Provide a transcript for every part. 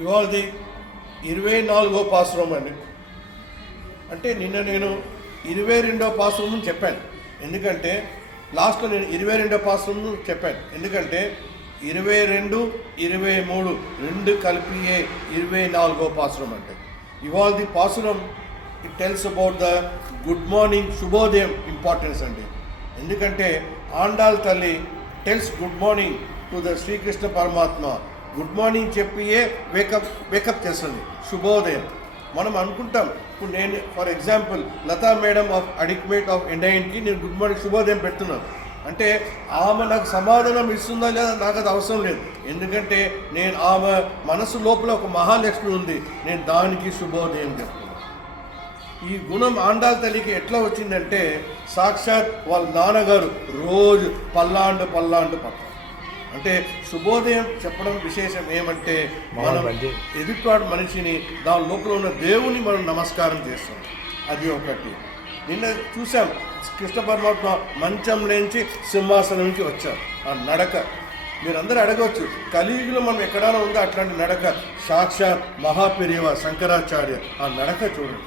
ఇవాళది 24వ పాసురం అండి. అంటే నిన్న నేను 22వ పాసురం చెప్పాను. ఎందుకంటే లాస్ట్లో నేను 22వ పాసురం చెప్పాను. ఎందుకంటే 22, 23 రెండు కలిపియే 24వ పాసురం అంటే. ఇవాళది పాసురం it tells about the good morning, శుభోదయం ఇంపార్టెన్స్ అండి. ఎందుకంటే ఆండాల్ తల్లి tells good morning to the Srikrishna పరమాత్మ. గుడ్ మార్నింగ్ చెప్పియే వేకప్ చేస్తుంది, శుభోదయం. మనం అనుకుంటాం, ఇప్పుడు నేను for example Lata madam of అడిక్మేట్ ఆఫ్ ఇండియన్కి నేను గుడ్ మార్నింగ్ శుభోదయం పెడుతున్నాను అంటే ఆమె నాకు సమాధానం ఇస్తుందా లేదా నాకు అది అవసరం లేదు. ఎందుకంటే నేను ఆమె మనసు లోపల ఒక మహాలక్ష్మి ఉంది, నేను దానికి శుభోదయం చెప్తున్నాను. ఈ గుణం ఆండాల్ తల్లికి ఎట్లా వచ్చిందంటే సాక్షాత్ వాళ్ళ నాన్నగారు రోజు పల్లాండు పట్టారు. అంటే శుభోదయం చెప్పడం విశేషం ఏమంటే మనం ఎదుటివాడు మనిషిని దాని లోపల ఉన్న దేవుని మనం నమస్కారం చేస్తాం. అది ఒకటి. నిన్న చూసాం కృష్ణ పరమాత్మ మంచం నుంచి సింహాసనంకి వచ్చారు. ఆ నడక మీరందరూ అడగవచ్చు, కలియుగంలో మనం ఎక్కడైనా ఉందో అట్లాంటి నడక. సాక్షాత్ మహాపెరియవ శంకరాచార్య ఆ నడక చూడండి.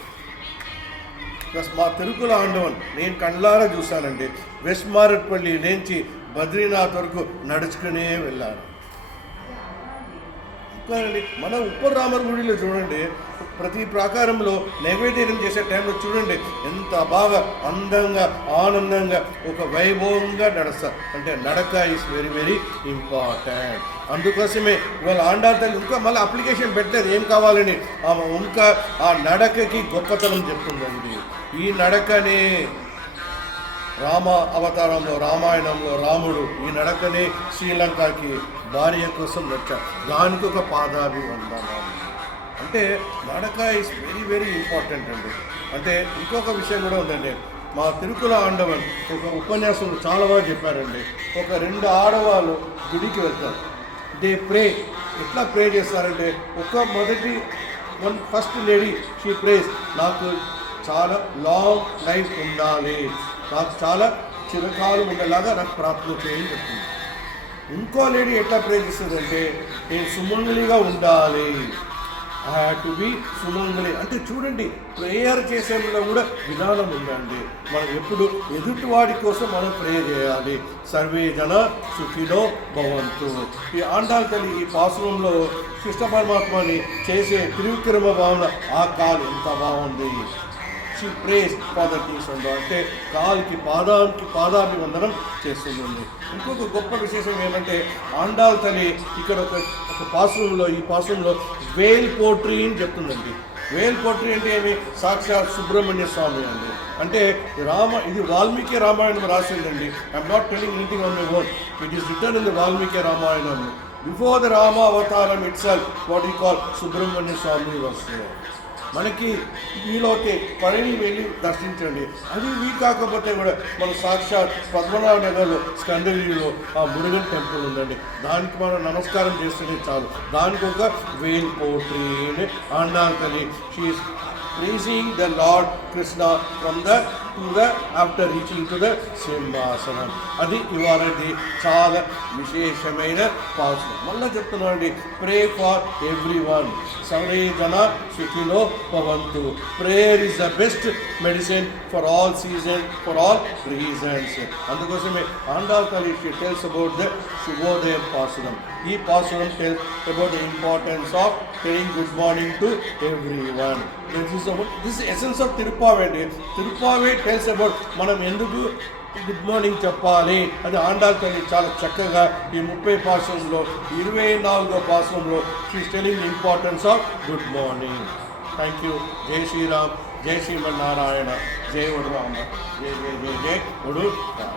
ప్లస్ మా తిరుకుల ఆండవన్ నేను కళ్ళారా చూశానండి. వెస్ట్ మారట్పల్లి నుంచి బద్రీనాథ్ వరకు నడుచుకునే వెళ్ళాను. ఇంకోనండి మన ఉప్పర్ రామర్ గుడిలో చూడండి, ప్రతి ప్రాకారంలో నైవేద్యం చేసే టైంలో చూడండి ఎంత బాగా అందంగా ఆనందంగా ఒక వైభవంగా నడుస్తారు. అంటే నడక ఈజ్ వెరీ వెరీ ఇంపార్టెంట్. అందుకోసమే ఇవాళ ఆండాల్ తల్లి ఇంకా మళ్ళీ అప్లికేషన్ పెట్టలేదు ఏం కావాలని. ఆమె ఇంకా ఆ నడకకి గొప్పతనం చెప్తుందండి. ఈ నడకనే రామ అవతారంలో రామాయణంలో రాముడు ఈ నడకనే శ్రీలంకకి భార్య కోసం వచ్చాడు. దానికి ఒక పాదాభివందనం. అంటే నడక ఈజ్ వెరీ వెరీ ఇంపార్టెంట్ అండి. అంటే ఇంకొక విషయం కూడా ఉందండి. మా తిరుకుల ఆండవన్ ఒక ఉపన్యాసం చాలా బాగా చెప్పారండి. ఒక 2 ఆడవాళ్ళు గుడికి వెళ్తారు. They pray. ఎట్లా ప్రే చేస్తారంటే ఫస్ట్ లేడీ షీ ప్రేస్, నాకు చాలా లాంగ్ లైఫ్ ఉండాలి, నాకు చాలా చిరకాలం ఉండేలాగా నాకు ప్రార్థన చేయని చెప్తుంది. ఇంకో లేడీ ఎట్లా ప్రే చేస్తుందంటే నేను సుమంగళిగా ఉండాలి, ఐ హ్యావ్ టు బి సుమంగళి. అంటే చూడండి ప్రేయర్ చేసేలో కూడా విధానం ఉందండి. మనం ఎప్పుడు ఎదుటివాడి కోసం మనం ప్రే చేయాలి. సర్వే జన సుఖినో భవంతు. ఈ ఆండాల్ తల్లి ఈ పాసురంలో కృష్ణ పరమాత్మని చేసే త్రివిక్రమ భావన ఆ కాలు ఎంత బాగుంది. She prays for the things అంటే కాలుకి పాదాభివందనం చేస్తుంది. ఇంకొక గొప్ప విశేషం ఏమంటే ఆండాల్ తల్లి ఇక్కడ ఒక పాసురంలో ఈ పాసురంలో వేల్ పోట్రీ అని చెప్తుందండి. వేల్ పోట్రీ అంటే ఏమి? సాక్షాత్ సుబ్రహ్మణ్య స్వామి అండి. అంటే ఇది వాల్మీకి రామాయణం రాసిందండి. I'm not telling anything on my own. It is written in the Valmiki Ramayanam. Before the Rama అవతారం itself what you call Subrahmanya Swamy వస్తే మనకి వీలైతే పళని వెళ్ళి దర్శించండి. అది వీ కాకపోతే కూడా మన సాక్షాత్ పద్మనాభ నగర్లో స్కందగిరిలో ఆ మురుగన్ టెంపుల్ ఉందండి. దానికి మనం నమస్కారం చేస్తేనే చాలు. దానికి ఒక వేల్ పోట్రీ ఆండాల్ తల్లి she is praising the Lord Krishna from the after reaching to the సింహాసనం. అది ఇవాళది చాలా విశేషమైన పాసురం. మళ్ళీ చెప్తున్నానండి, ప్రే ఫార్ ఎవ్రీ వన్, సర్వే జన సుఖినో భవంతు. Prayer is the best medicine for all season, for all reasons. అందుకోసమే ఆండాల్ తల్లి టెల్స్ అబౌట్ ద శుభోదయం పాసురం. ఈ pasuram tells about the importance of saying good morning to everyone. This is essence of తిరుప్పావే అండి. తిరుప్పావే tells about మనం ఎందుకు గుడ్ మార్నింగ్ చెప్పాలి. అది ఆండాల్ తల్లి చాలా చక్కగా ఈ 30 పాసురంలో 24వ పాసురంలో she is telling the importance of good morning. Thank you. జై శ్రీరామ్, జై శ్రీమన్నారాయణ, జై వడు రామ, జై జై జై జై వడు రామ.